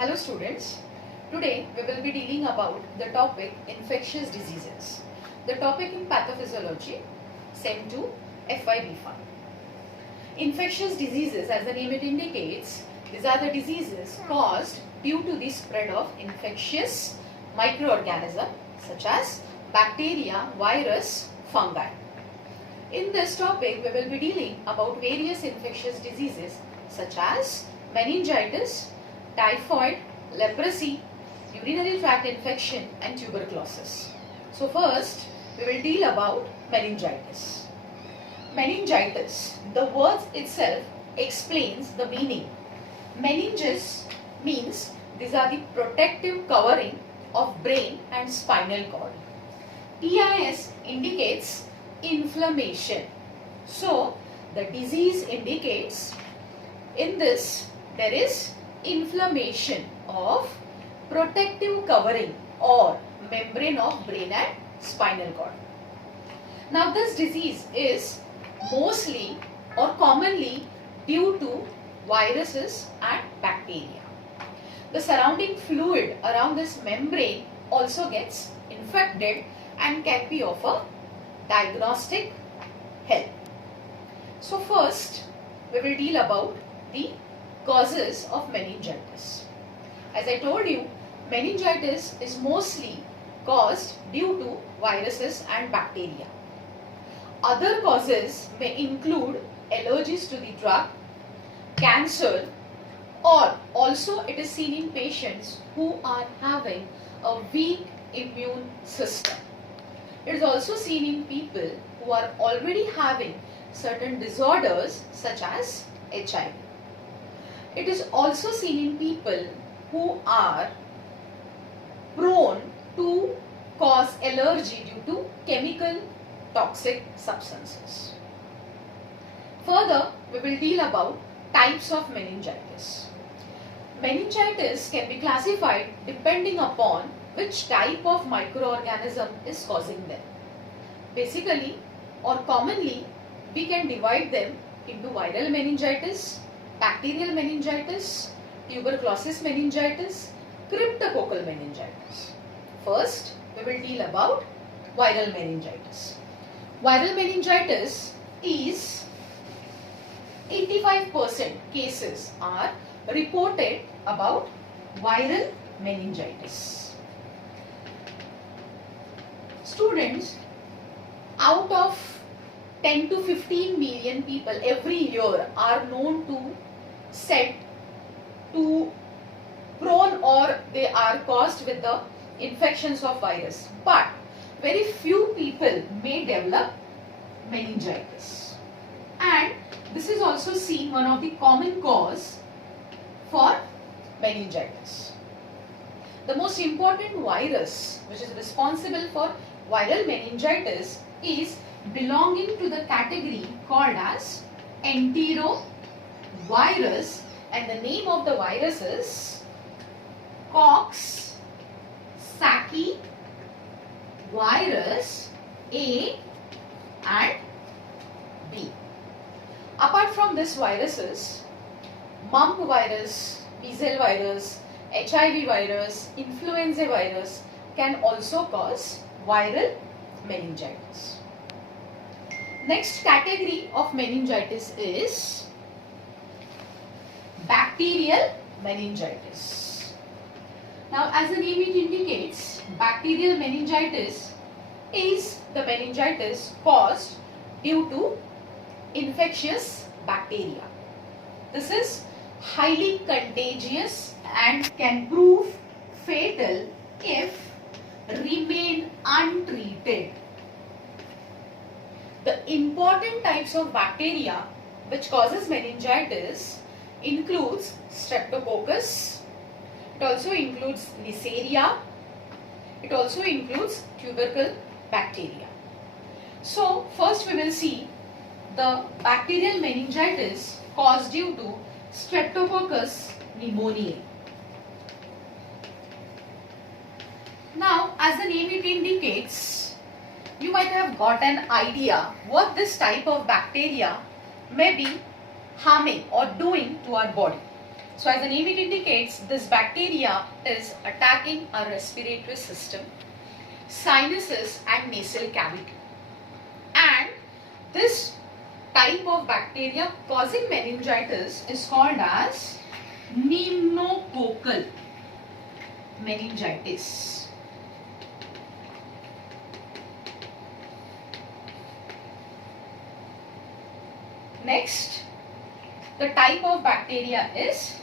Hello students, today we will be dealing about the topic infectious diseases. The topic in pathophysiology, SEM 2, FYB5. Infectious diseases, as the name it indicates, these are the diseases caused due to the spread of infectious microorganisms such as bacteria, virus, fungi. In this topic, we will be dealing about various infectious diseases such as meningitis, typhoid, leprosy, urinary tract infection and tuberculosis. So first, we will deal about meningitis. Meningitis, the word itself explains the meaning. Meninges means these are the protective covering of brain and spinal cord. TIS indicates inflammation. So, the disease indicates in this there is inflammation of protective covering or membrane of brain and spinal cord. Now this disease is mostly or commonly due to viruses and bacteria. The surrounding fluid around this membrane also gets infected and can be of a diagnostic help. So first we will deal about the causes of meningitis. As I told you, meningitis is mostly caused due to viruses and bacteria. Other causes may include allergies to the drug, cancer, or also it is seen in patients who are having a weak immune system. It is also seen in people who are already having certain disorders such as HIV. It is also seen in people who are prone to cause allergy due to chemical toxic substances. Further, we will deal about types of meningitis. Meningitis can be classified depending upon which type of microorganism is causing them. Basically or commonly, we can divide them into viral meningitis, bacterial meningitis, tuberculosis meningitis, cryptococcal meningitis. First, we will deal about viral meningitis. Viral meningitis is 85% cases are reported about viral meningitis. Students, out of 10 to 15 million people every year are known to set to prone or they are caused with the infections of virus, but very few people may develop meningitis, and this is also seen one of the common cause for meningitis. The most important virus which is responsible for viral meningitis is belonging to the category called as enterovirus, and the name of the virus is Coxsackie virus A and B. Apart from this viruses, mump virus, measles virus, HIV virus, influenza virus can also cause viral meningitis. Next category of meningitis is bacterial meningitis. Now, as the name it indicates, bacterial meningitis is the meningitis caused due to infectious bacteria. This is highly contagious and can prove fatal if remain untreated. The important types of bacteria which causes meningitis includes Streptococcus, it also includes Neisseria, it also includes tubercle bacteria. So first we will see the bacterial meningitis caused due to Streptococcus pneumoniae. Now, as the name it indicates, you might have got an idea what this type of bacteria may be harming or doing to our body. So as the name it indicates, this bacteria is attacking our respiratory system, sinuses and nasal cavity. And this type of bacteria causing meningitis is called as pneumococcal meningitis. Next, the type of bacteria is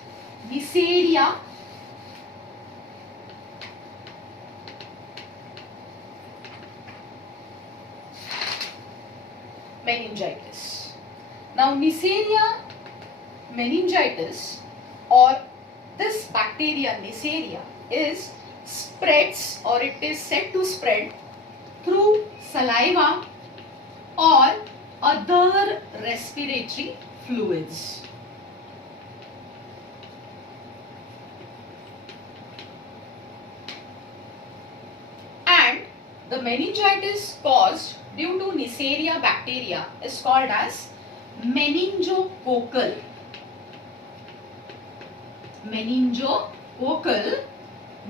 Celia meningitis. Now, Neisseria meningitis, or this bacteria Neisseria, is spreads, or it is said to spread through saliva or other respiratory fluids. And the meningitis caused due to Neisseria bacteria is called as meningococcal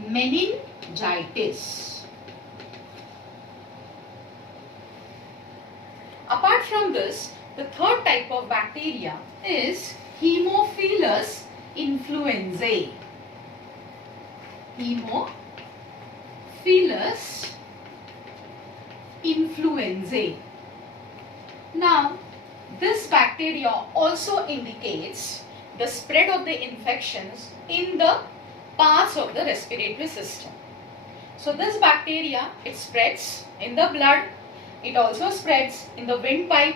meningitis. Apart from this, the third type of bacteria is Haemophilus influenzae. Haemophilus influenzae. Now, this bacteria also indicates the spread of the infections in the parts of the respiratory system. So, this bacteria, it spreads in the blood, it also spreads in the windpipe,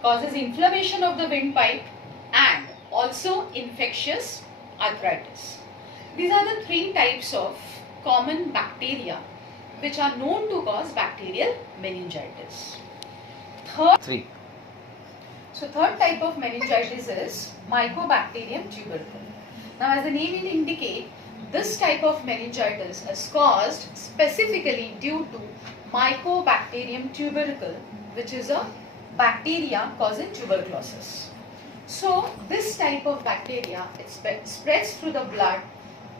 causes inflammation of the windpipe and also infectious arthritis. These are the three types of common bacteria which are known to cause bacterial meningitis. Third type of meningitis is Mycobacterium tuberculosis. Now, as the name indicates, this type of meningitis is caused specifically due to Mycobacterium tuberculosis, which is a bacteria causing tuberculosis. So, this type of bacteria, it spreads through the blood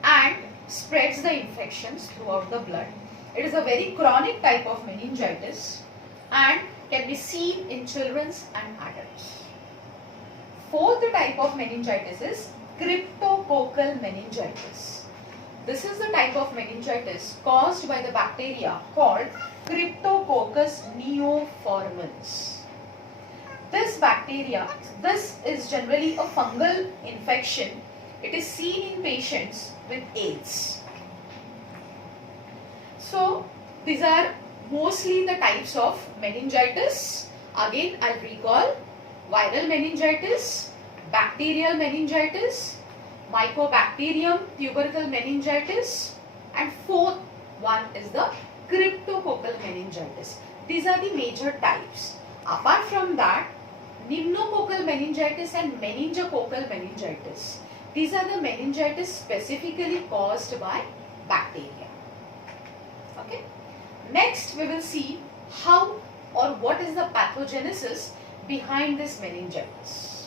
and spreads the infections throughout the blood. It is a very chronic type of meningitis and can be seen in children and adults. Fourth type of meningitis is cryptococcal meningitis. This is the type of meningitis caused by the bacteria called Cryptococcus neoformans. This bacteria, this is generally a fungal infection. It is seen in patients with AIDS. So, these are mostly the types of meningitis. Again, I'll recall: viral meningitis, bacterial meningitis, Mycobacterium tuberculosis meningitis, and fourth one is the cryptococcal meningitis. These are the major types. Apart from that, pneumococcal meningitis and meningococcal meningitis. These are the meningitis specifically caused by bacteria. Okay. Next, we will see how or what is the pathogenesis behind this meningitis.